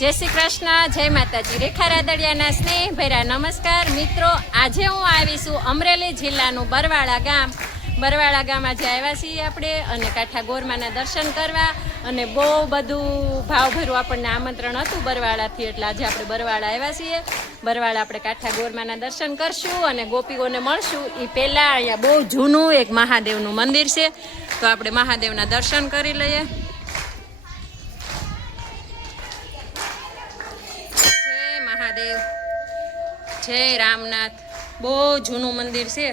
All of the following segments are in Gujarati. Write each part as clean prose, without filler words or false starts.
જય શ્રી કૃષ્ણ, જય માતાજી. રેખા રાદડિયાના સ્નેહ ભર્યા નમસ્કાર મિત્રો. આજે હું આવીશું અમરેલી જિલ્લાનું બરવાળા ગામ. બરવાળા ગામ આજે આવ્યા છીએ આપણે અને કાંઠા ગોરમાના દર્શન કરવા. અને બહુ બધું ભાવભર્યું આપણને આમંત્રણ હતું બરવાળાથી, એટલે આજે આપણે બરવાળા આવ્યા છીએ. બરવાળા આપણે કાંઠા ગોરમાના દર્શન કરશું અને ગોપીઓને મળશું. એ પહેલાં અહીંયા બહુ જૂનું એક મહાદેવનું મંદિર છે, તો આપણે મહાદેવના દર્શન કરી લઈએ. મહાદેવ, જય રામનાથ. બહુ જૂનું મંદિર છે.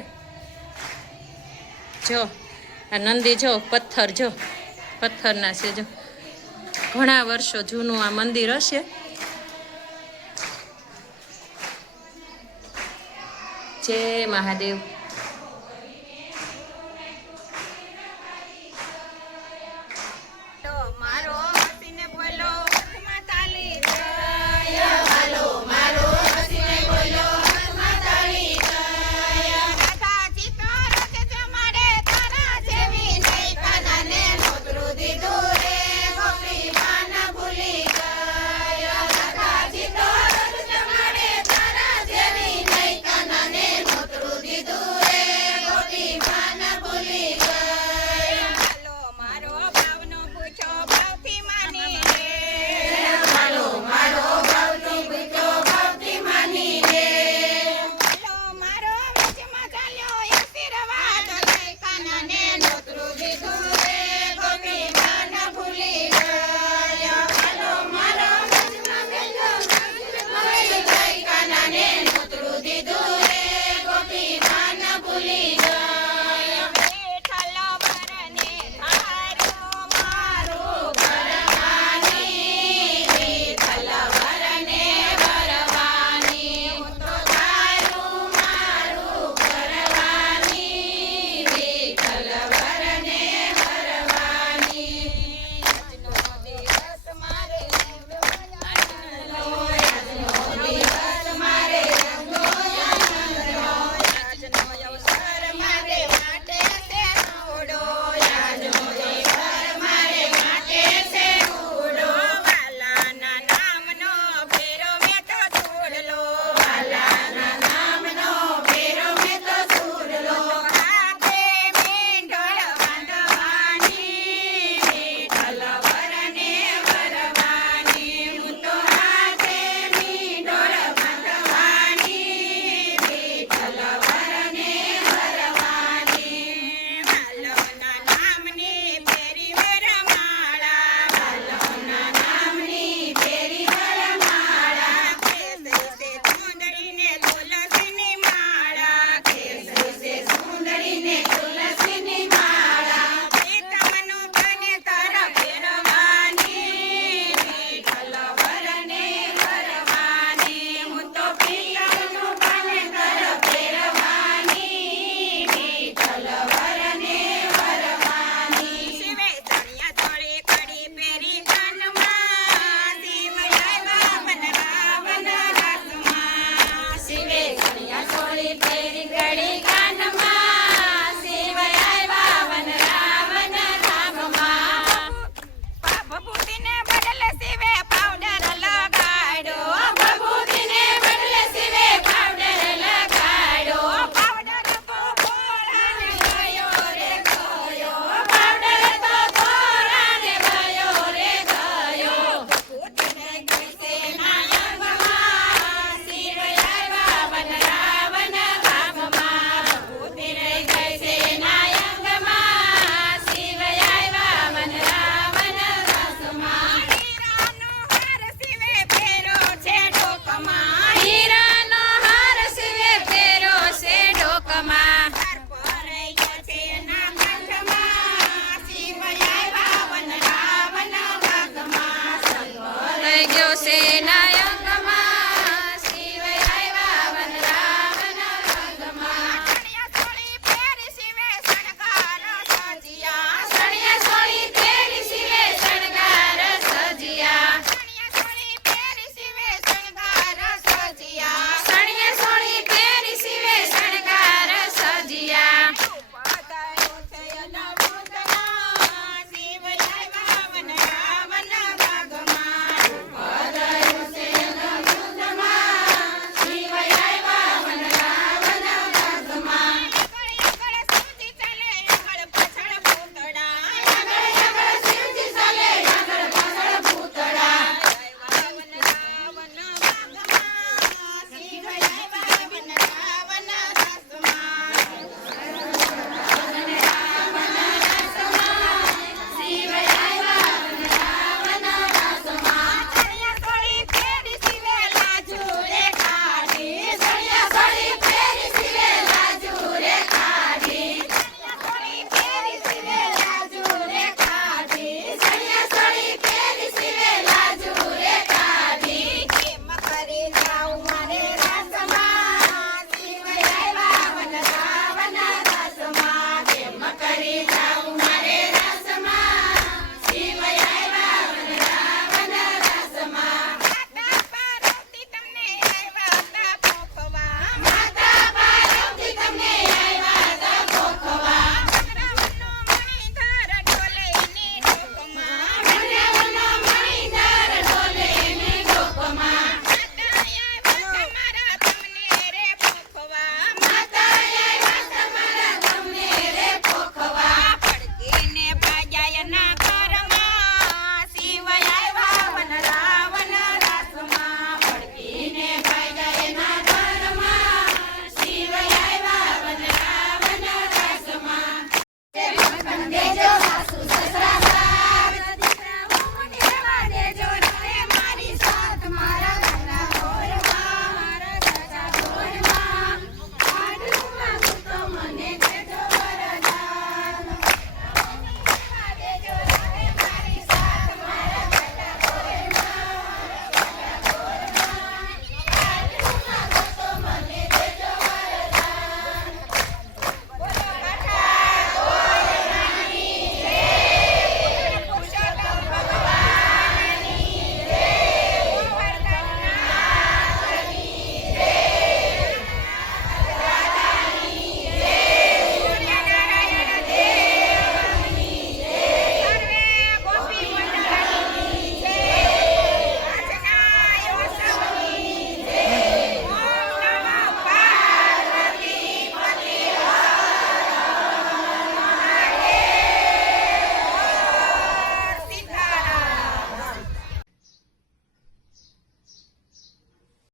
જો આ નંદી, જો પથ્થર, જો પથ્થરના છે. જો ઘણા વર્ષો જૂનું આ મંદિર હશે. જય મહાદેવ.